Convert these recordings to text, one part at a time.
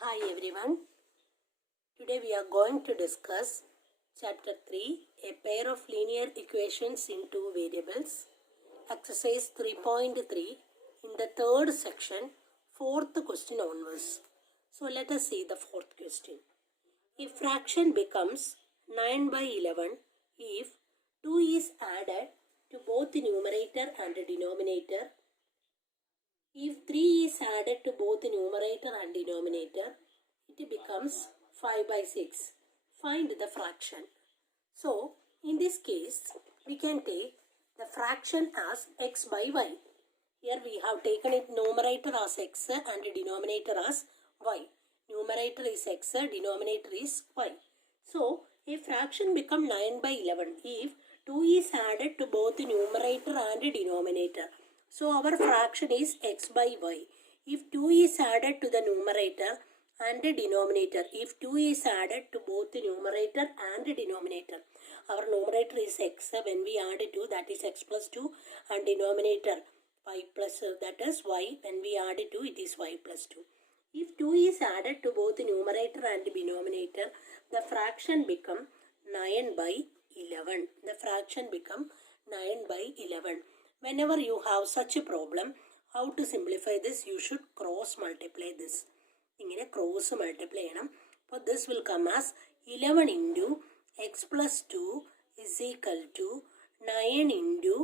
Hi everyone. Today we are going to discuss Chapter 3, a pair of linear equations in two variables. Exercise 3.3 in the third section, fourth question onwards. So let us see the fourth question. If fraction becomes 9 by 11 if 2 is added to both the numerator and the denominator. If 3 is added to both the numerator and denominator, it becomes 5 by 6. Find the fraction. So, in this case, we can take the fraction as x by y. Here we have taken it numerator as x and denominator as y. Numerator is x, denominator is y. So, a fraction become 9 by 11 if 2 is added to both the numerator and denominator. So, our fraction is x by y. If 2 is added to the numerator and the denominator, if 2 is added to both the numerator and the denominator, our numerator is x, when we add 2 that is x plus 2 and denominator y plus that is y, when we add 2 it is y plus 2. If 2 is added to both the numerator and the denominator, the fraction become 9 by 11. The fraction become 9 by 11. Whenever you have such a problem, how to simplify this? You should cross multiply this. ഇങ്ങനെ cross multiply ചെയ്യണം. അപ്പോൾ this will come as 11 into x plus 2 is equal to 9 into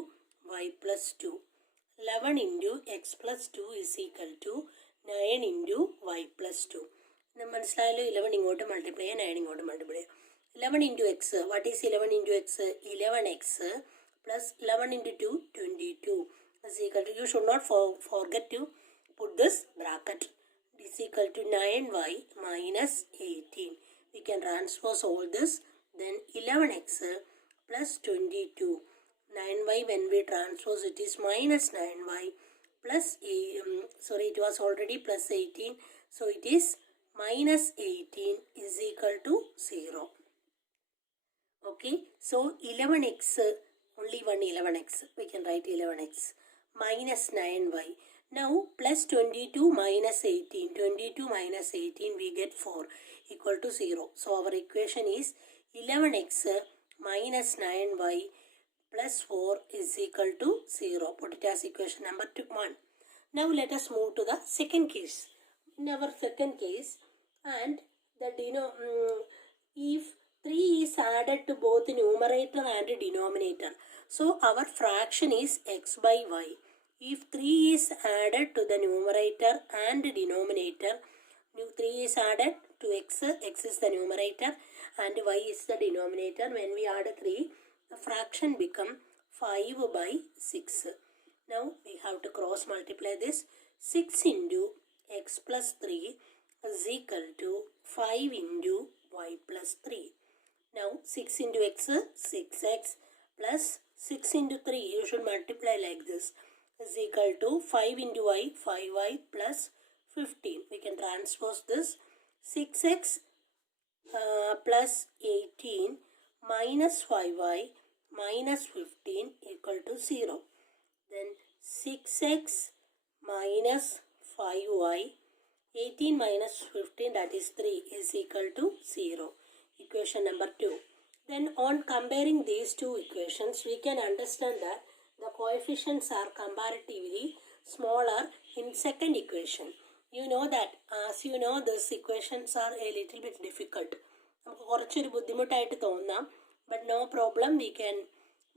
y plus 2. 11 into x plus 2 is equal to 9 into y plus 2. മനസ്സിലായല്ലോ? 11 ഇങ്ങോട്ട് multiply ചെയ്യുക, 9 ഇങ്ങോട്ട് multiply ചെയ്യുക. 11 into X, what is 11 into X? 11x plus 11 into 2, 22 is equal to, you should not forget to put this bracket, is equal to 9y minus 18. We can transpose all this, then 11x plus 22. 9y when we transpose it is minus 9y plus, it was already plus 18. So it is minus 18 is equal to 0. Okay, so 11x, only one 11x, we can write 11x minus 9y. Now plus 22 minus 18, 22 minus 18 we get 4 equal to 0. So our equation is 11x minus 9y plus 4 is equal to 0. Put it as equation number 1. Now let us move to the second case. In our second case, and the if 3 is added to both numerator and denominator. So our fraction is x by y. If 3 is added to the numerator and denominator, 3 is added to x, x is the numerator and y is the denominator. When we add 3, the fraction become 5 by 6. Now we have to cross multiply this. 6 into x plus 3 is equal to 5 into y plus 3. Now 6 into x, 6x plus 6 into 3, you should multiply like this, is equal to 5 into y, 5y plus 15. We can transpose this. 6x plus 18 minus 5y minus 15 equal to 0. Then 6x minus 5y, 18 minus 15 that is 3 is equal to 0. Equation number 2. Then on comparing these two equations, we can understand that the coefficients are comparatively smaller in second equation. You know that, as you know, these equations are a little bit difficult. നമുക്ക് കുറച്ചൊരു ബുദ്ധിമുട്ടായിട്ട് തോന്നാം, but no problem, we can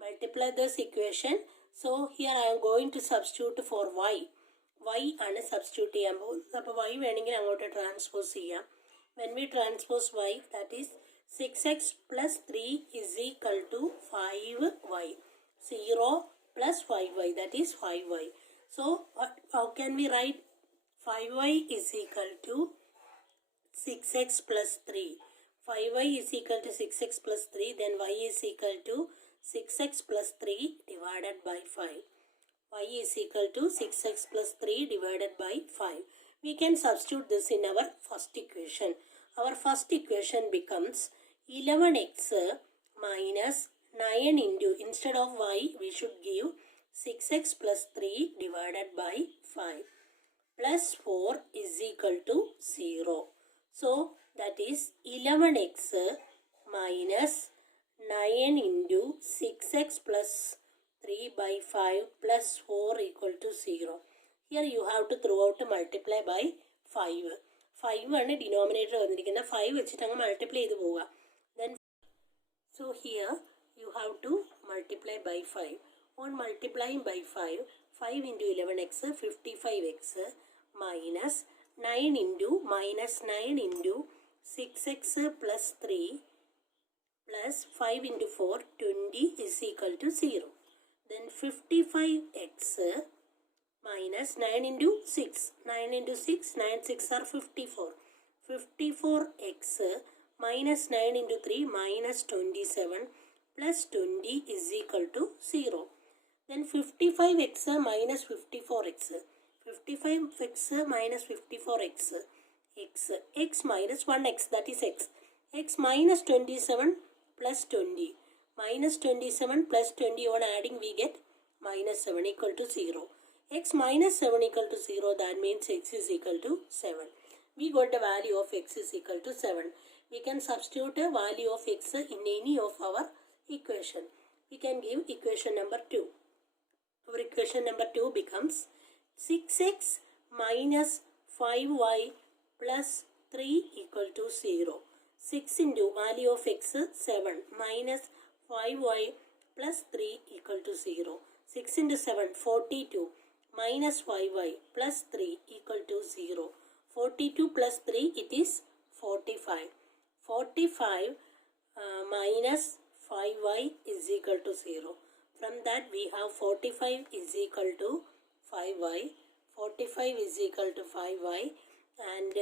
multiply this equation. So here I am going to substitute for y. y ആണ് substitute ചെയ്യാൻ പോകുന്നത്. അപ്പോൾ y വേണമെങ്കിൽ അങ്ങോട്ട് ട്രാൻസ്പോസ് ചെയ്യാം. When we transpose y, that is 6x plus 3 is equal to 5y. 0 plus 5y, that is 5y. So how can we write? 5y is equal to 6x plus 3. 5y is equal to 6x plus 3. Then y is equal to 6x plus 3 divided by 5. Y is equal to 6x plus 3 divided by 5. We can substitute this in our first equation. Our first equation becomes 11x minus 9 into, instead of y we should give 6x plus 3 divided by 5 plus 4 is equal to 0. So that is 11x minus 9 into 6x plus 3 by 5 plus 4 equal to 0. Here you have to throw out multiply by 5. 5 ആണ് denominator വന്നിരിക്കുന്നത്. 5 വെച്ചിട്ട് അങ്ങ് multiply ചെയ്ത് പോവുക. Then so here you have to multiply by 5. On multiplying by 5, 5 into 11x 55x minus 9 into minus 9 into 6x plus 3 plus 5 into 4 20 is equal to 0. Then 55x minus 9 into 6. 9 into 6, 9 6 are 54. 54x minus 9 into 3 minus 27 plus 20 is equal to 0. Then 55x minus 54x. 55x minus 54x. X minus 1x, that is x. X minus 27 plus 20. Minus 27 plus 20 on adding we get minus 7 equal to 0. X minus 7 equal to 0, that means x is equal to 7. We got the value of x is equal to 7. We can substitute a value of x in any of our equation. We can give equation number 2. Our equation number 2 becomes 6x minus 5y plus 3 equal to 0. 6 into value of x 7 minus 5y plus 3 equal to 0. 6 into 7 42 minus 5y plus 3 equal to 0. 42 plus 3 it is 45. 45 minus 5y is equal to 0. From that we have 45 is equal to 5y. 45 is equal to 5y and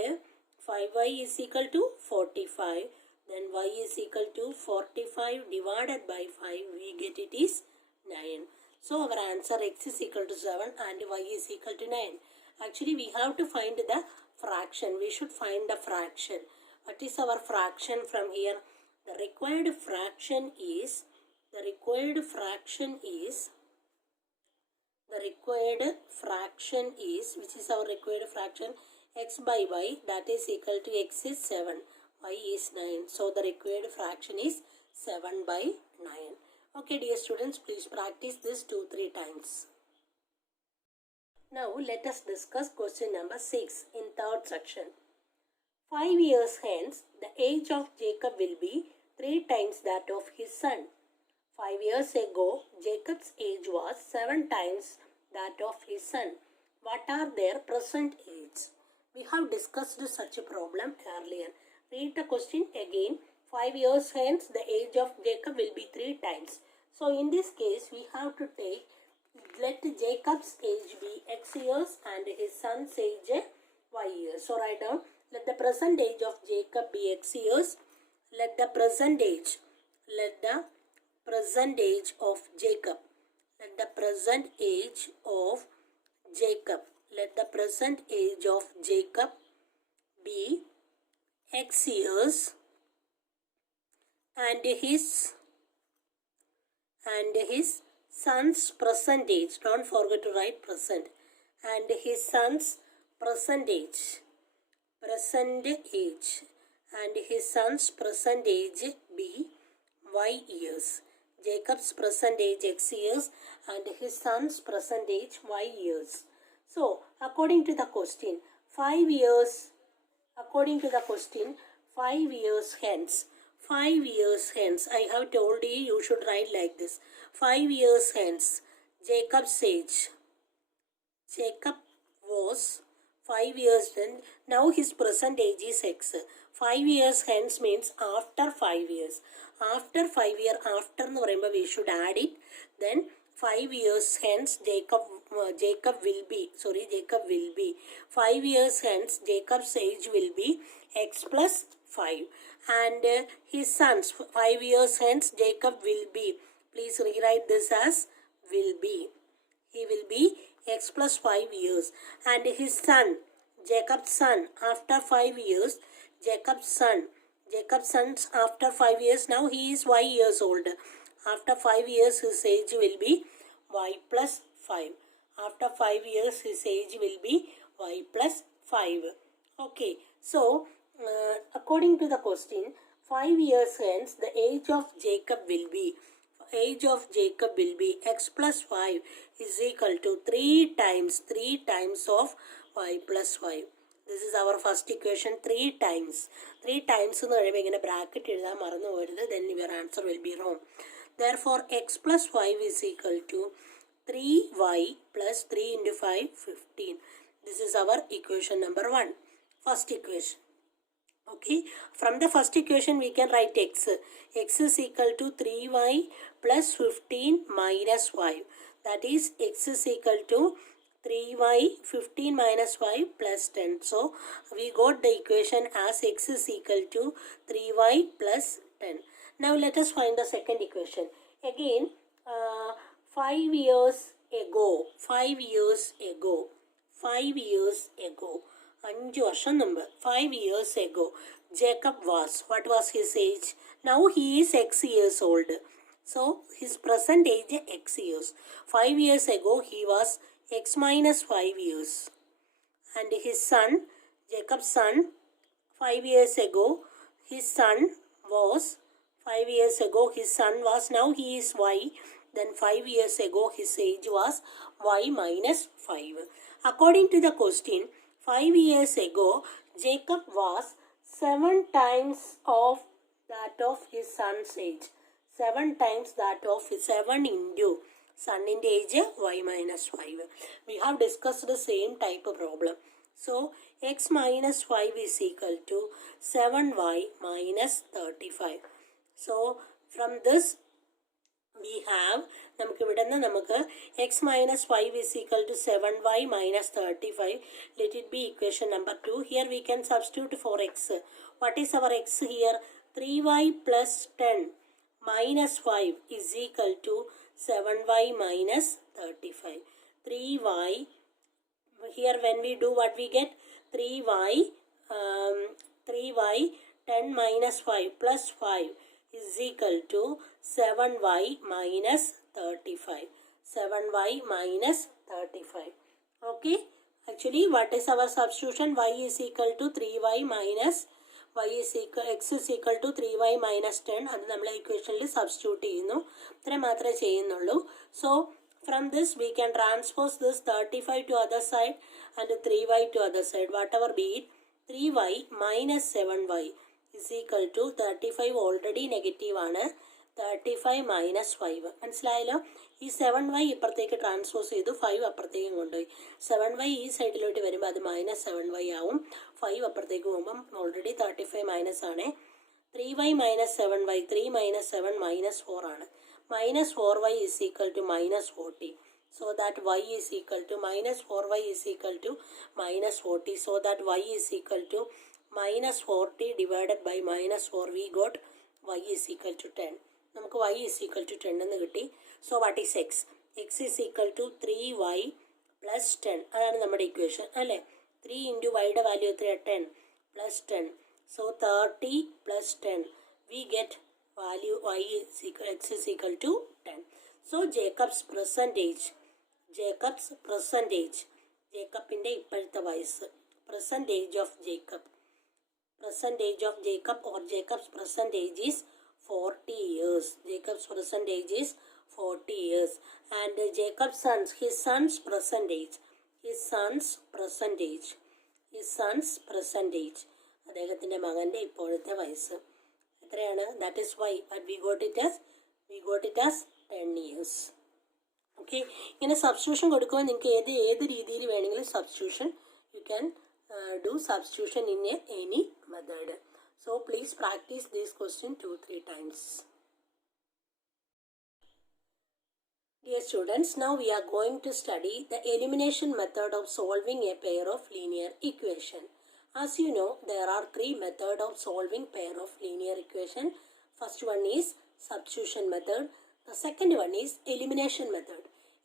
5y is equal to 45. Then y is equal to 45 divided by 5. We get it is 9. So our answer x is equal to 7 and y is equal to 9. Actually we have to find the fraction. We should find the fraction. What is our fraction from here? The required fraction is which is our required fraction, x by y, that is equal to x is 7, y is 9. So the required fraction is 7 by 9. Okay dear students, please practice this 2-3 times. Now let us discuss question number 6 in third section. 5 years hence, the age of Jacob will be 3 times that of his son. 5 years ago, Jacob's age was 7 times that of his son. What are their present age? We have discussed such a problem earlier. Read the question again. 5 years hence, the age of Jacob will be 3 times. So in this case, we have to take, let Jacob's age be x years and his son's age y years. So write down, let the present age of Jacob be x years. Let the present age of Jacob. Let the present age of Jacob be x years and his son's present age. Don't forget to write present. And his son's present age. And his son's present age be y years. Jacob's present age x years and his son's present age y years. So according to the question, 5 years hence. 5 years hence, I have told you should write like this. 5 years hence, Jacob's age. Jacob was 5 years then. Now his present age is x. 5 years hence means after 5 years. After 5 years, after എന്ന് പറയുമ്പോൾ we should add it. Then 5 years hence Jacob will be 5 years hence Jacob's age will be x plus 5 and his son's 5 years hence Jacob will be, please rewrite this as will be, he will be x plus 5 years and his son, Jacob's son, after 5 years Jacob's son's after 5 years, now he is y years old. After 5 years his age will be y plus 5. After 5 years his age will be y plus 5. Okay, so according to the question, 5 years hence the age of Jacob will be x plus 5 is equal to 3 times of y plus 5. This is our first equation, 3 times. 3 times എന്ന് പറയുമ്പോൾ ഇങ്ങനെ bracket എഴുതാൻ മറന്നു പോരുത്, then your answer will be wrong. Therefore, x plus 5 is equal to 3y plus 3 into 5, 15. This is our equation number 1, first equation. Okay, from the first equation we can write x. X is equal to 3y plus 15 minus 5. That is, x is equal to 3y 15 minus 5 plus 10. So, we got the equation as x is equal to 3y plus 10. Now, let us find the second equation. Again, 5 years ago, 5 years ago, Jacob was, what was his age? Now he is x years old. So his present age x years. 5 years ago he was x minus 5 years. And his son, Jacob's son, 5 years ago, his son was, 5 years ago his son was, now he is y. Then 5 years ago his age was y minus 5. According to the question, 5 years ago Jacob was 7 times of that of his son's age. 7 times that of 7 into son in age y minus 5. We have discussed the same type of problem. So x minus 5 is equal to 7y minus 35. So from this we have, നമുക്ക് x minus 5 is equal to 7y minus 35. Let it be equation number 2. Here we can substitute for x. What is our x here? 3y plus 10 minus 5 is equal to 7y minus 35. 3y, here when we do what we get? 3y 10 minus 5 plus 5 is equal to 7y minus 35. 7y minus 35. Okay. Actually, what is our substitution? Y is equal to 3y minus x is equal to 3y minus 10. അത് നമ്മൾ ഇക്വേഷനിൽ substitute ചെയ്യുന്നു. ഇത്രയും മാത്രമേ ചെയ്യുന്നുള്ളൂ. So, from this we can transpose this 35 to other side and 3y to other side. Whatever be it, 3y minus 7y is equal to 35 already negative ആണ്. 35 minus 5. മനസ്സിലായല്ലോ? ഈ 7y ഇപ്പുറത്തേക്ക് ട്രാൻസ്പോസ് ചെയ്തു, 5 അപ്പുറത്തേക്കും കൊണ്ടുപോയി. 7y ഈ സൈഡിലോട്ട് വരുമ്പോൾ അത് മൈനസ് 7y ആവും. 5 അപ്പുറത്തേക്ക് പോകുമ്പം ഓൾറെഡി 35 മൈനസ് ആണ്. 3y minus 7y, 3 minus 7 minus 4 ആണ്. Minus 4y is equal to minus 40. So that y is equal to minus 4y is equal to minus 40. So that y is equal to minus 40 divided by minus 4. We got y is equal to 10. നമുക്ക് y is equal to 10 എന്ന് കിട്ടി. So what is x? x is equal to 3y plus 10. അതാണ് നമ്മുടെ equation അല്ലേ? 3 into yയുടെ value എത്രയാണ്? 10 plus 10. So 30 plus 10. We get value y is equal, x is equal to 10. So Jacob's present age. ജേക്കബിൻ്റെ ഇപ്പോഴത്തെ വയസ്സ്. Present age of Jacob. Present age of Jacob or Jacob's present age is 40 years. Jacob's present age is 40 years. And Jacob's sons, his son's present age. അദ്ദേഹത്തിൻ്റെ മകൻ്റെ ഇപ്പോഴത്തെ വയസ്സ് എത്രയാണ്? That is why we got it as 10 years. Okay, ഇങ്ങനെ substitution കൊടുക്കുമ്പോൾ നിങ്ങൾക്ക് ഏത് രീതിയിൽ വേണമെങ്കിലും substitution you can do substitution in any method. So please practice this question 2-3 times. Dear students, now we are going to study the elimination method of solving a pair of linear equation. As you know, there are 3 methods of solving pair of linear equation. First one is substitution method. The second one is elimination method.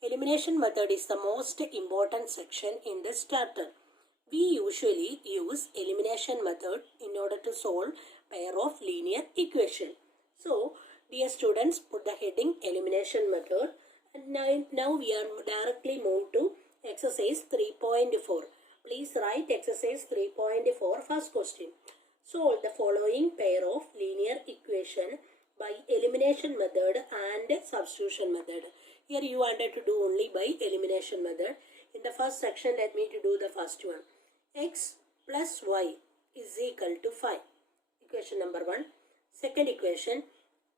Elimination method is the most important section in this chapter. We usually use elimination method in order to solve pair of linear equation. So, dear students, put the heading elimination method. And now we are directly move to exercise 3.4. Please write exercise 3.4 first question. Solve the following pair of linear equation by elimination method and substitution method. Here you wanted to do only by elimination method. In the first section, let me to do the first one. X plus y is equal to 5. Equation number 1. Second equation,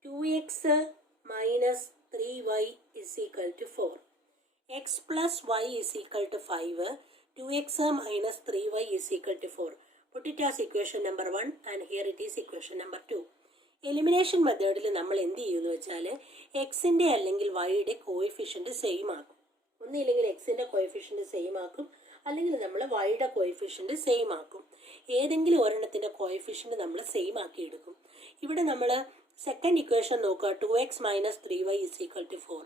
2x minus 3y is equal to 4. X plus y is equal to 5. 2x minus 3y is equal to 4. Put it as equation number 1 and here it is equation number 2. Elimination മെത്തേഡിൽ നമ്മൾ എന്ത് ചെയ്യുമെന്ന് വെച്ചാൽ എക്സിൻ്റെ അല്ലെങ്കിൽ വൈയുടെ coefficient same ആക്കും. ഒന്നില്ലെങ്കിൽ എക്സിൻ്റെ കോയിഫിഷ്യൻറ്റ് സെയിം ആക്കും, അല്ലെങ്കിൽ നമ്മൾ വൈയുടെ കോയിഫിഷ്യൻറ്റ് സെയിം ആക്കും. ഏതെങ്കിലും ഒരെണ്ണത്തിൻ്റെ കോയിഫിഷ്യൻറ്റ് നമ്മൾ സെയിം ആക്കി എടുക്കും. ഇവിടെ നമ്മൾ സെക്കൻഡ് ഇക്വേഷൻ നോക്കുക. 2x minus 3y is equal to 4.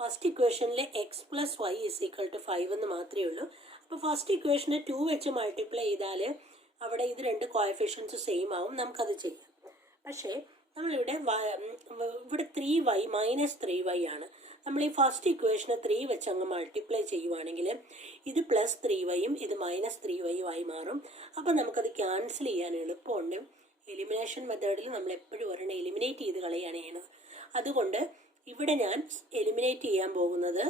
First ഇക്വേഷനിൽ x plus y is equal to 5 എന്ന് മാത്രമേ ഉള്ളൂ. അപ്പോൾ ഫസ്റ്റ് ഇക്വേഷന് 2 വെച്ച് മൾട്ടിപ്ലൈ ചെയ്താൽ അവിടെ ഇത് രണ്ട് കോഎഫിഷ്യൻസ് സെയിം ആവും. നമുക്കത് ചെയ്യാം. പക്ഷേ നമ്മളിവിടെ 3y മൈനസ് 3y ആണ്. നമ്മൾ ഈ ഫസ്റ്റ് ഇക്വേഷന് 3 വെച്ച് അങ്ങ് മൾട്ടിപ്ലൈ ചെയ്യുവാണെങ്കിൽ ഇത് പ്ലസ് 3yയും ഇത് മൈനസ് 3yയും ആയി മാറും. അപ്പം നമുക്കത് ക്യാൻസൽ ചെയ്യാൻ എളുപ്പമുണ്ട്. എലിമിനേഷൻ മെത്തേഡിൽ നമ്മൾ എപ്പോഴും ഒരെണ്ണം എലിമിനേറ്റ് ചെയ്ത് കളയാണ് ചെയ്യുന്നത്. അതുകൊണ്ട് ഇവിടെ ഞാൻ എലിമിനേറ്റ് ചെയ്യാൻ പോകുന്നത്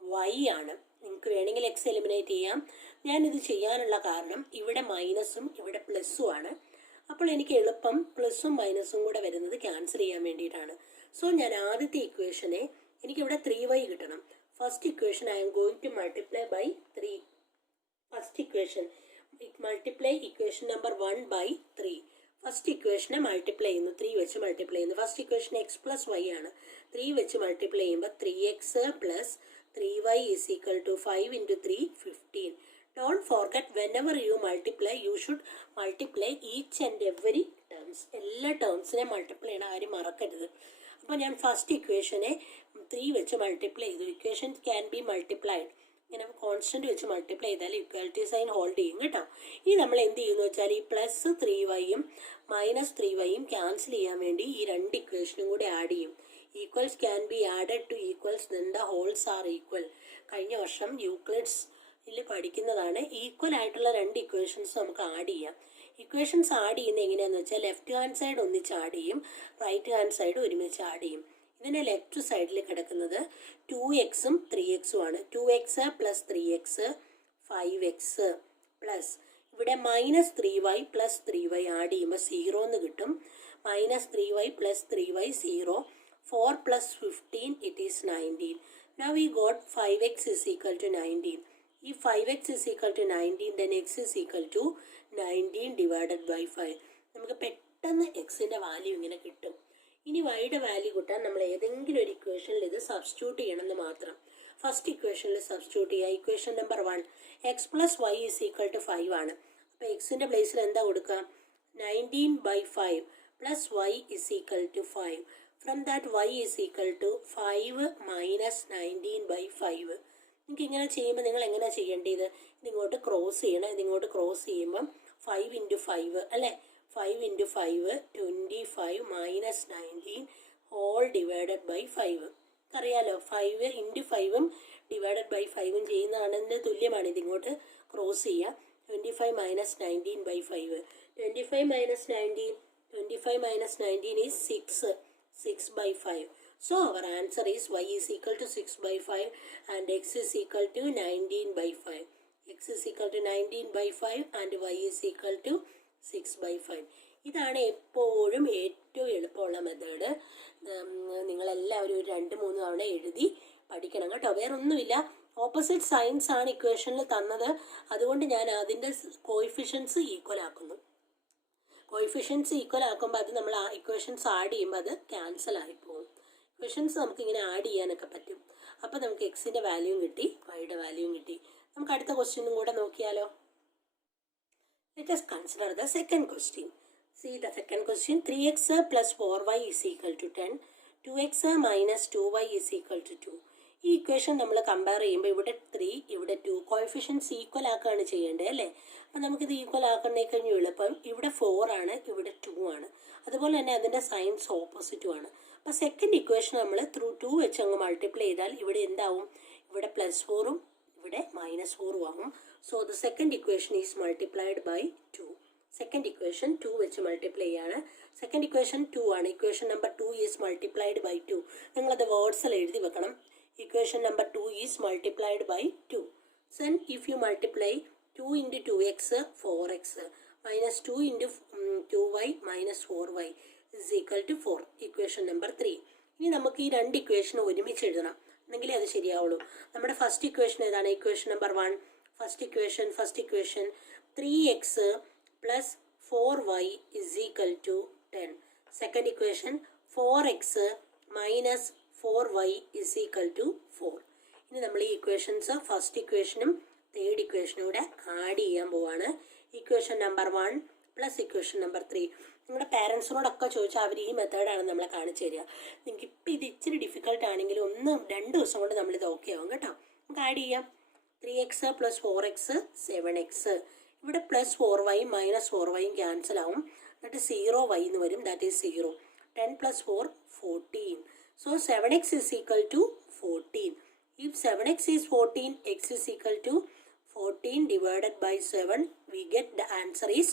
y ആണ്. നിങ്ങൾക്ക് വേണമെങ്കിൽ എക്സ് എലിമിനേറ്റ് ചെയ്യാം. ഞാനിത് ചെയ്യാനുള്ള കാരണം ഇവിടെ മൈനസും ഇവിടെ പ്ലസ്സും ആണ്. അപ്പോൾ എനിക്ക് എളുപ്പം പ്ലസ്സും മൈനസും കൂടെ വരുന്നത് ക്യാൻസൽ ചെയ്യാൻ വേണ്ടിയിട്ടാണ്. സോ ഞാൻ ആദ്യത്തെ ഇക്വേഷനെ എനിക്കിവിടെ 3y കിട്ടണം. First equation I'm going to multiply by 3. First equation multiply equation number 1 by 3. First ഇക്വേഷനെ മൾട്ടിപ്ലൈ ചെയ്യുന്നു, 3 വെച്ച് മൾട്ടിപ്ലൈ ചെയ്യുന്നു. First equation x plus y ആണ്. 3 വെച്ച് മൾട്ടിപ്ലൈ ചെയ്യുമ്പോൾ 3x plus 3y is equal to 5 into 3, 15. Don't forget, whenever you multiply, you should multiply each and every terms. എല്ലാ ടേംസിനെ multiply ചെയ്യണ കാര്യം മറക്കരുത്. അപ്പോൾ ഞാൻ ഫസ്റ്റ് ഇക്വേഷനെ 3 വെച്ച് മൾട്ടിപ്ലൈ ചെയ്തു. Equation can be multiplied. ഇങ്ങനെ കോൺസ്റ്റന്റ് വെച്ച് മൾട്ടിപ്ലൈ ചെയ്താൽ ഇക്വാലിറ്റി സൈൻ ഹോൾഡ് ചെയ്യും കേട്ടോ. ഇനി നമ്മൾ എന്ത് ചെയ്യുന്നു വെച്ചാൽ ഈ പ്ലസ് 3yയും മൈനസ് 3yയും ക്യാൻസൽ ചെയ്യാൻ വേണ്ടി ഈ രണ്ട് ഇക്വേഷനും കൂടി ആഡ് ചെയ്യും. Equals can be added to equals then the wholes are equal. കഴിഞ്ഞ വർഷം യൂക്ലിഡ്സിൽ പഠിക്കുന്നതാണ്. ഈക്വൽ ആയിട്ടുള്ള രണ്ട് ഇക്വേഷൻസ് നമുക്ക് ആഡ് ചെയ്യാം. ഇക്വേഷൻസ് ആഡ് ചെയ്യുന്നത് എങ്ങനെയാണെന്ന് വെച്ചാൽ ലെഫ്റ്റ് ഹാൻഡ് സൈഡ് ഒന്നിച്ച് ആഡ് ചെയ്യും, റൈറ്റ് ഹാൻഡ് സൈഡ് ഒരുമിച്ച് ആഡ് ചെയ്യും. ഇതിന് ലെഫ്റ്റ് സൈഡിൽ കിടക്കുന്നത് 2xും 3xും ആണ്. 2x plus 3x 5x plus ഇവിടെ minus 3y plus 3y add ചെയ്യുമ്പോൾ 0 എന്ന് കിട്ടും. Minus 3y plus 3y 0. 4 plus 15 it is 19. Now we got 5x is equal to 19. If 5x is equal to 19 then x is equal to 19 divided by 5. നമുക്ക് പെട്ടെന്ന് എക്സിൻ്റെ value ഇങ്ങനെ കിട്ടും. ഇനി വൈയുടെ വാല്യൂ കിട്ടാൻ നമ്മൾ ഏതെങ്കിലും ഒരു ഇക്വേഷനിൽ ഇത് സബ്സ്റ്റിറ്റ്യൂട്ട് ചെയ്യണമെന്ന് മാത്രം. ഫസ്റ്റ് ഇക്വേഷനിൽ സബ്സ്റ്റിറ്റ്യൂട്ട് ചെയ്യുക. Equation number 1 x plus y is equal to 5 ആണ്. അപ്പോൾ എക്സിൻ്റെ പ്ലേസിൽ എന്താ കൊടുക്കുക? 19 by 5 plus y is equal to 5. From that y is equal to 5 minus 19 by 5. നിങ്ങൾക്ക് ഇങ്ങനെ ചെയ്യുമ്പോൾ നിങ്ങൾ എങ്ങനെയാണ് ചെയ്യേണ്ടത്? ഇതിങ്ങോട്ട് ക്രോസ് ചെയ്യണം. ഇതിങ്ങോട്ട് ക്രോസ് ചെയ്യുമ്പം 5 into 5 അല്ലേ? 5 into 5 25 minus 19 all divided by 5. അറിയാലോ 5 into 5ഉം ഡിവൈഡഡ് ബൈ 5ഉം ചെയ്യുന്നതാണെന്ന് തുല്യമാണ്. ഇതിങ്ങോട്ട് ക്രോസ് ചെയ്യുക. 25 minus 19 by 5. 25 minus 19 25 minus 19 is 6. 6 by 5. So our answer is y is equal to 6 by 5 and x is equal to 19 by 5. X is equal to 19 by 5 and y is equal to 6 by 5. ഇതാണ് എപ്പോഴും ഏറ്റവും എളുപ്പമുള്ള method. നിങ്ങളെല്ലാവരും ഒരു 2-3 തവണ എഴുതി പഠിക്കണം കേട്ടോ. വേറെ ഒന്നുമില്ല, ഓപ്പോസിറ്റ് സൈൻസ് ആണ് ഇക്വേഷനിൽ തന്നത്. അതുകൊണ്ട് ഞാൻ അതിൻ്റെ കോയിഫിഷ്യൻസ് ഈക്വൽ ആക്കുന്നു. കോയിഫിഷ്യൻസ് ഈക്വൽ ആക്കുമ്പോൾ അത് നമ്മൾ ആ ഇക്വേഷൻസ് ആഡ് ചെയ്യുമ്പോൾ അത് ക്യാൻസൽ ആയിപ്പോകും. ഇക്വേഷൻസ് നമുക്കിങ്ങനെ ആഡ് ചെയ്യാനൊക്കെ പറ്റും. അപ്പോൾ നമുക്ക് എക്സിൻ്റെ വാല്യൂവും കിട്ടി, വൈയുടെ വാല്യൂവും കിട്ടി. നമുക്ക് അടുത്ത ക്വസ്റ്റ്യനും കൂടെ നോക്കിയാലോ. Let us consider the second question. See the second question. 3x plus 4y is equal to 10. 2x minus 2y is equal to 2. ഈ ഇക്വേഷൻ നമ്മൾ കമ്പയർ ചെയ്യുമ്പോൾ ഇവിടെ 3 ഇവിടെ 2 കോഎഫിഷ്യൻസ് ഈക്വൽ ആക്കുകയാണ് ചെയ്യേണ്ടത് അല്ലേ? അപ്പം നമുക്കിത് ഈക്വൽ ആക്കുന്നേ കഴിഞ്ഞു എളുപ്പം. ഇവിടെ 4 ആണ്, ഇവിടെ 2 ആണ്. അതുപോലെ തന്നെ അതിൻ്റെ സൈൻസ് ഓപ്പോസിറ്റും ആണ്. അപ്പോൾ സെക്കൻഡ് ഇക്വേഷൻ നമ്മൾ 2 വെച്ച് അങ്ങ് മൾട്ടിപ്ലൈ ചെയ്താൽ ഇവിടെ എന്താവും? ഇവിടെ +4ഉം ഇവിടെ -4ഉം ആകും. So the second equation is multiplied by 2. Second equation 2 വെച്ച് മൾട്ടിപ്ലൈ ചെയ്യാണ്. സെക്കൻഡ് ഇക്വേഷൻ 2 ആണ്. Equation number 2 is multiplied by 2. നിങ്ങളത് വേർഡ്സിൽ എഴുതി വെക്കണം. Equation number 2 is multiplied by 2. Then if you multiply 2 into 2x 4x minus 2 into 2y minus 4y is equal to 4. Equation number 3. ഇനി നമുക്ക് ഈ രണ്ട് ഇക്വേഷൻ ഒരുമിച്ച് എഴുതണം, എന്നെങ്കിലേ അത് ശരിയാവുള്ളൂ. നമ്മുടെ ഫസ്റ്റ് ഇക്വേഷൻ ഏതാണ്? Equation number 1. First equation 3x plus 4y is equal to 10. Second equation 4x minus 4y is equal to 4. ഇനി നമ്മൾ ഈ ഇക്വേഷൻസ് ഫസ്റ്റ് ഇക്വേഷനും തേർഡ് ഇക്വേഷനും കൂടെ ആഡ് ചെയ്യാൻ പോവാണ്. Equation number 1 plus equation number 3. നിങ്ങളുടെ പാരൻസിനോടൊക്കെ ചോദിച്ചാൽ അവർ ഈ മെത്തേഡാണ് നമ്മളെ കാണിച്ചു തരിക. നിങ്ങൾക്ക് ഇപ്പം ഇത് ഇച്ചിരി ഡിഫിക്കൽട്ട് ആണെങ്കിലും 1-2 ദിവസം കൊണ്ട് നമ്മളിത് ഓക്കെ ആവും കേട്ടോ. നമുക്ക് ആഡ് ചെയ്യാം. 3x plus 4x 7x. ഇവിടെ plus 4y minus 4y cancel ആവും. എന്നിട്ട് 0y എന്ന് വരും. That is 0. 10 plus 4 14. So 7x is equal to 14. If 7x is 14, x is equal to 14 divided by 7, we get the answer is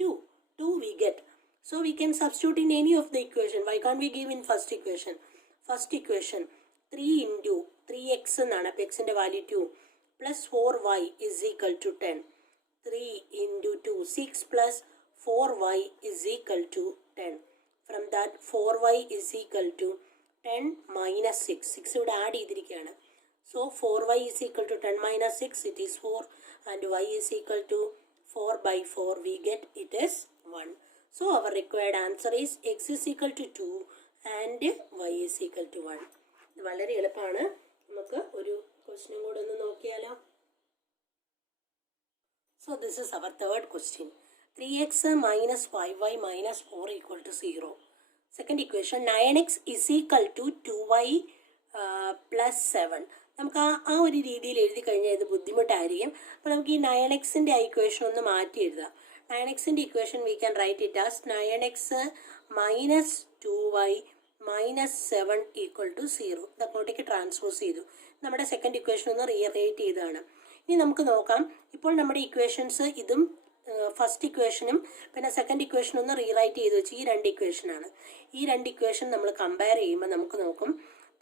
2. 2 we get. So we can substitute in any of the equation. Why can't we give in first equation? First equation 3 into 3x എന്നാണ്. അപ്പോൾ xന്റെ value 2 plus 4y is equal to 10. 3 into 2 6 plus 4y is equal to 10. From that 4y is equal to 10 minus 6. 6 ഇവിടെ add ചെയ്തിരിക്കുകയാണ്. So 4y is equal to 10 minus 6, it is 4, and y is equal to 4 by 4, we get it is 1. So our required answer is x is equal to 2 and y is equal to 1. ഇത് വളരെ എളുപ്പമാണ്. നമുക്ക് ഒരു question കൂടെ ഒന്ന് നോക്കിയാലോ. So this is our third question. 3x minus 5y minus 4 equal to 0. Second equation 9x is equal to 2y plus 7. നമുക്ക് ആ ഒരു രീതിയിൽ എഴുതി കഴിഞ്ഞാൽ ഇത് ബുദ്ധിമുട്ടായിരിക്കും. അപ്പോൾ നമുക്ക് ഈ 9xൻ്റെ ഇക്വേഷൻ ഒന്ന് മാറ്റി എഴുതാം. 9xൻ്റെ equation we can write it as 9x minus 2y minus 7 equal to 0. ഇത് അങ്ങോട്ടേക്ക് ട്രാൻസ്പോസ് ചെയ്തു. നമ്മുടെ സെക്കൻഡ് ഇക്വേഷൻ ഒന്ന് റീറേറ്റ് ചെയ്തതാണ്. ഇനി നമുക്ക് നോക്കാം. ഇപ്പോൾ നമ്മുടെ ഇക്വേഷൻസ് ഇതും ഫസ്റ്റ് ഇക്വേഷനും പിന്നെ സെക്കൻഡ് ഇക്വേഷൻ ഒന്ന് റീറൈറ്റ് ചെയ്ത് വെച്ച് ഈ രണ്ട് ഇക്വേഷനാണ്. ഈ രണ്ട് ഇക്വേഷൻ നമ്മൾ കമ്പയർ ചെയ്യുമ്പോൾ നമുക്ക് നോക്കും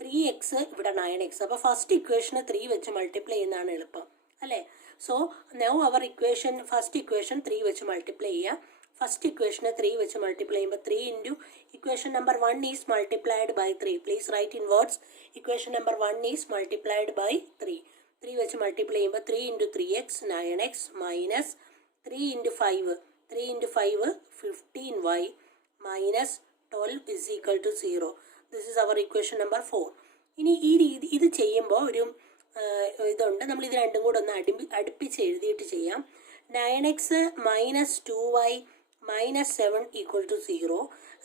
3x ഇവിടെ 9x. അപ്പോൾ ഫസ്റ്റ് ഇക്വേഷന് 3 വെച്ച് മൾട്ടിപ്ലൈ ചെയ്യുന്നതാണ് എളുപ്പം അല്ലേ. So now our equation first equation 3 വെച്ച് മൾട്ടിപ്ലൈ ചെയ്യുക. ഫസ്റ്റ് ഇക്വേഷന് 3 വെച്ച് മൾട്ടിപ്ലൈ ചെയ്യുമ്പോൾ 3 into equation number 1 is multiplied by 3. Please write in words. Equation number 1 is multiplied by 3. 3 വെച്ച് മൾട്ടിപ്ലൈ ചെയ്യുമ്പോൾ 3 into 3x 9x minus 3 into 5 3 into 5 15y minus 12 is equal to 0. This is our equation number 4. ഇനി ഈ രീതി ഇത് ചെയ്യുമ്പോൾ ഒരു ഇതുണ്ട്. നമ്മൾ ഇത് രണ്ടും കൂടെ ഒന്ന് അടുപ്പിച്ച് എഴുതിയിട്ട് ചെയ്യാം. 9x minus 2y minus 7 equal to 0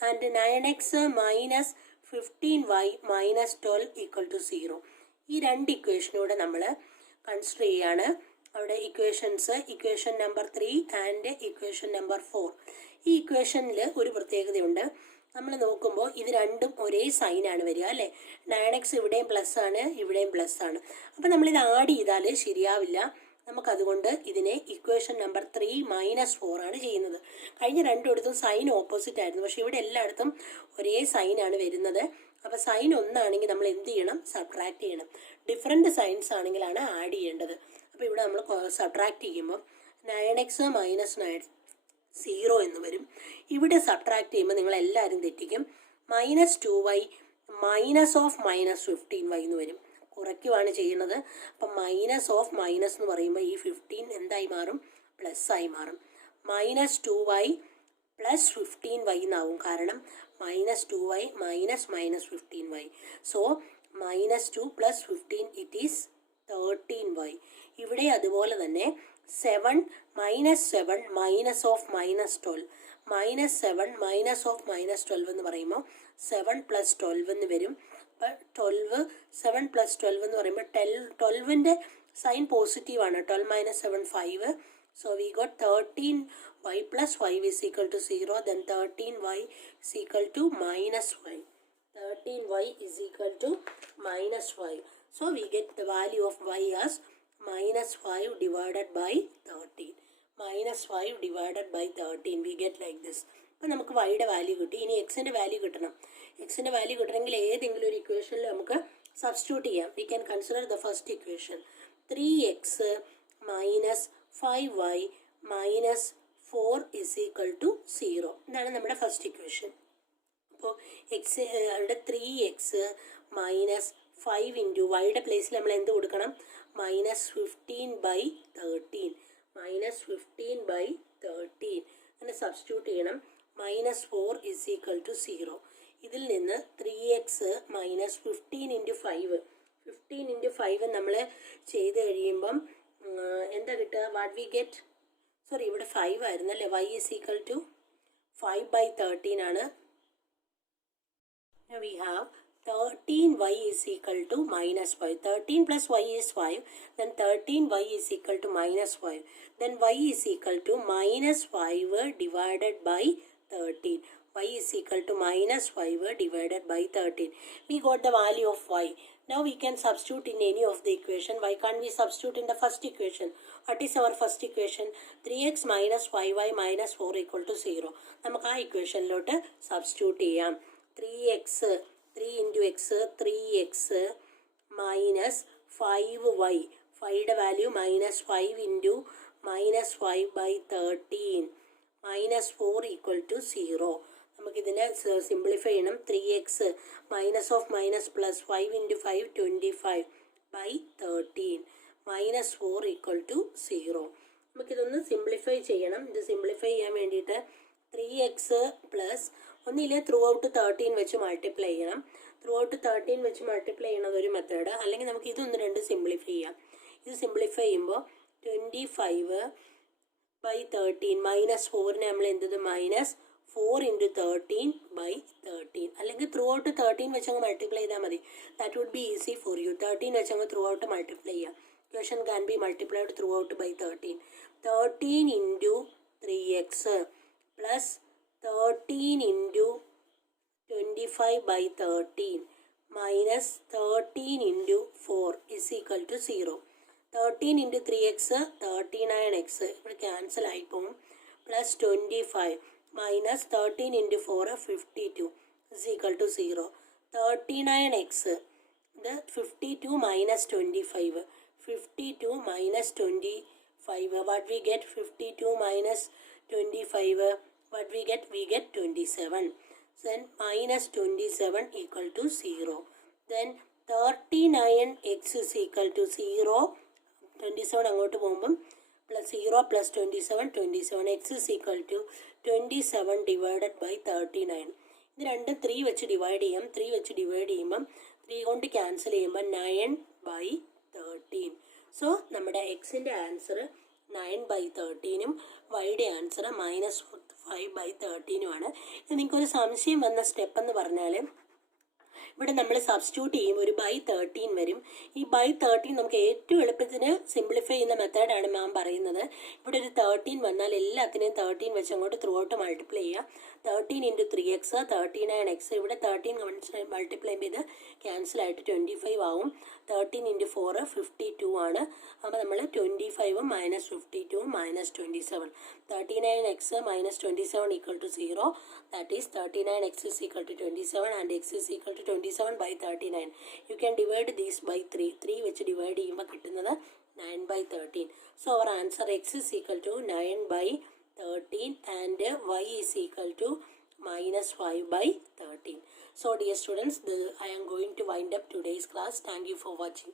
and 9x minus 15y minus 12 equal to 0. ഈ രണ്ട് ഇക്വേഷനൂടെ നമ്മൾ കൺസിഡർ ചെയ്യാണ്. അവിടെ equation number 3 and equation number 4. ഈ ഇക്വേഷനിൽ ഒരു പ്രത്യേകതയുണ്ട്. നമ്മൾ നോക്കുമ്പോൾ ഇത് രണ്ടും ഒരേ സൈനാണ് വരിക അല്ലേ. 9x ഇവിടെയും പ്ലസ് ആണ്, ഇവിടെയും പ്ലസ് ആണ്. അപ്പം നമ്മളിത് ആഡ് ചെയ്താൽ ശരിയാവില്ല. നമുക്കതുകൊണ്ട് ഇതിനെ ഇക്വേഷൻ നമ്പർ 3 മൈനസ് 4 ആണ് ചെയ്യുന്നത്. കഴിഞ്ഞ രണ്ടിടത്തും സൈൻ ഓപ്പോസിറ്റ് ആയിരുന്നു, പക്ഷെ ഇവിടെ എല്ലായിടത്തും ഒരേ സൈനാണ് വരുന്നത്. അപ്പോൾ സൈൻ ഒന്നാണെങ്കിൽ നമ്മൾ എന്ത് ചെയ്യണം? സബ്ട്രാക്ട് ചെയ്യണം. ഡിഫറെൻറ്റ് സൈൻസ് ആണെങ്കിലാണ് ആഡ് ചെയ്യേണ്ടത്. അപ്പോൾ ഇവിടെ നമ്മൾ സബ്ട്രാക്ട് ചെയ്യുമ്പോൾ 9x മൈനസ് 9 0 എന്ന് വരും. ഇവിടെ സബ്ട്രാക്ട് ചെയ്യുമ്പോൾ നിങ്ങൾ എല്ലാവരും തെറ്റിക്കും. Minus 2y minus of minus 15y എന്ന് വരും. കുറയ്ക്കുവാണ് ചെയ്യുന്നത്. അപ്പം മൈനസ് ഓഫ് മൈനസ് എന്ന് പറയുമ്പോൾ ഈ 15 എന്തായി മാറും? പ്ലസ് ആയി മാറും. മൈനസ് 2y പ്ലസ് 15y എന്നാവും. കാരണം minus 2y minus minus 15y. So minus 2 plus 15 it is 13y. ഇവിടെ അതുപോലെ തന്നെ 7 minus 7 minus of minus 12 minus 7 minus of minus 12 എന്ന് പറയുമ്പോൾ 7 പ്ലസ് 12 എന്ന് വരും. അപ്പോൾ 12 7 പ്ലസ് 12 എന്ന് പറയുമ്പോൾ 12ൻ്റെ സൈൻ പോസിറ്റീവാണ്. 12 minus 7 5. So we got 13y plus 5 is equal to 0. Then 13y is equal to minus y. 13y is equal to minus y. So we get the value of y as minus 5 divided by 13. minus 5 divided by 13. We get like this. അപ്പോൾ നമുക്ക് വൈയുടെ value കിട്ടി. ഇനി എക്സിൻ്റെ value കിട്ടണം. എക്സിൻ്റെ value കിട്ടണമെങ്കിൽ ഏതെങ്കിലും ഒരു ഇക്വേഷനിൽ നമുക്ക് സബ്സ്റ്റിറ്റ്യൂട്ട് ചെയ്യാം. We can consider the first equation. 3x minus 5y minus 4 is equal to 0. ഇതാണ് നമ്മുടെ ഫസ്റ്റ് ഇക്വേഷൻ. അപ്പോൾ അവിടെ 3x മൈനസ് 5 ഇൻറ്റു വൈയുടെ പ്ലേസിൽ നമ്മൾ എന്ത് കൊടുക്കണം? -15/13. -15/13 അങ്ങനെ സബ്സ്റ്റിറ്റ്യൂട്ട് ചെയ്യണം. -4 is equal to 0. ഇതിൽ നിന്ന് 3x മൈനസ് 15 ഇൻറ്റു 5 15 ഇൻറ്റു 5 നമ്മൾ ചെയ്ത് കഴിയുമ്പം എന്താ കിട്ടുക? What we get? സോറി, ഇവിടെ 5 ആയിരുന്നു അല്ലേ? y is equal to 5/13 ആണ്. We have 13y is equal to -5. 13 plus y is 5. Then 13y is equal to -5. Then y is equal to -5 divided by 13. Y is equal to -5 divided by 13. We got the value of y. Now we can substitute in any of the equation. Why can't we substitute in the first equation? What is our first equation? 3x minus 5y minus 4 equal to 0. നമുക്ക് ആ ഇക്വേഷനിലോട്ട് substitute ചെയ്യാം. 3x 3 into x 3x minus 5y 5യുടെ value -5 into -5/13 -4 equal to 0. നമുക്കിതിനെ simplify ചെയ്യണം. 3x minus of minus plus 5 into 5 25/13 -4 equal to 0. നമുക്കിതൊന്ന് simplify ചെയ്യണം. ഇത് simplify ചെയ്യാൻ വേണ്ടിയിട്ട് 3x പ്ലസ് ഒന്നിലെ ത്രൂ ഔട്ട് 13 വെച്ച് മൾട്ടിപ്ലൈ ചെയ്യണം. ത്രൂ ഔട്ട് 13 വെച്ച് മൾട്ടിപ്ലൈ ചെയ്യണത് ഒരു മെത്തേഡ്. അല്ലെങ്കിൽ നമുക്ക് ഇതൊന്ന് രണ്ട് സിംപ്ലിഫൈ ചെയ്യാം. ഇത് സിംപ്ലിഫൈ ചെയ്യുമ്പോൾ 25/13 -4നെ നമ്മൾ എന്തത് -4 into 13/13. അല്ലെങ്കിൽ ത്രൂ ഔട്ട് 13 വെച്ച് അങ്ങ് മൾട്ടിപ്ലൈ ചെയ്താൽ മതി. That would be easy for you. 13 വെച്ച് അങ്ങ് ത്രൂ ഔട്ട് മൾട്ടിപ്ലൈ ചെയ്യാം. Equation can be multiplied throughout by 13. 13 into 3x plus 13 into 25/13 minus 13 into 4 is equal to 0. 13 into 3x 39x ഇവിടെ cancel ആയി പോകും. Plus 25 minus 13 into 4 52 is equal to 0. 39x ഇത് 52 minus 25 52 minus 25 what we get? 52 minus 25 what we get? We get 27. Then minus 27 equal to 0. Then 39x is equal to 0. 27 അങ്ങോട്ട് പോകുമ്പം plus 0 plus 27 27. X is equal to 27 divided by 39. ഇത് രണ്ടും 3 വെച്ച് divide ചെയ്യാം. 3 വെച്ച് divide ചെയ്യുമ്പം 3 കൊണ്ട് ക്യാൻസൽ ചെയ്യുമ്പോൾ 9/13. സോ നമ്മുടെ എക്സിൻ്റെ ആൻസർ 9/13 വൈയുടെ ആൻസർ -5/13 ആണ്. നിങ്ങൾക്കൊരു സംശയം വന്ന സ്റ്റെപ്പ് എന്ന് പറഞ്ഞാൽ ഇവിടെ നമ്മൾ സബ്സ്റ്റിറ്റ്യൂട്ട് ചെയ്യും ഒരു /13 വരും. ഈ /13 നമുക്ക് ഏറ്റവും എളുപ്പത്തിന് സിംപ്ലിഫൈ ചെയ്യുന്ന മെത്തേഡാണ് മാം പറയുന്നത്. ഇവിടെ ഒരു 13 വന്നാൽ എല്ലാത്തിനെയും 13 വെച്ച് അങ്ങോട്ട് ത്രൂ ഔട്ട് മൾട്ടിപ്ലൈ ചെയ്യുക. 13 into 3x 39x ഇവിടെ 13 മൾട്ടിപ്ലൈ ചെയ്ത് ക്യാൻസൽ ആയിട്ട് 25 ആവും. 13 into 4 52 ആണ്. അപ്പോൾ നമ്മൾ 25 minus 52 minus 27. 39x minus 27 equal to 0. That is 39x is equal to 27 and x is equal to 27/39. You can divide these by 3. 3 വെച്ച് divide ചെയ്യുമ്പോൾ കിട്ടുന്നത് 9/13. So our answer x is equal to 9/13 and y is equal to -5/13. So dear students, I am going to wind up today's class. Thank you for watching.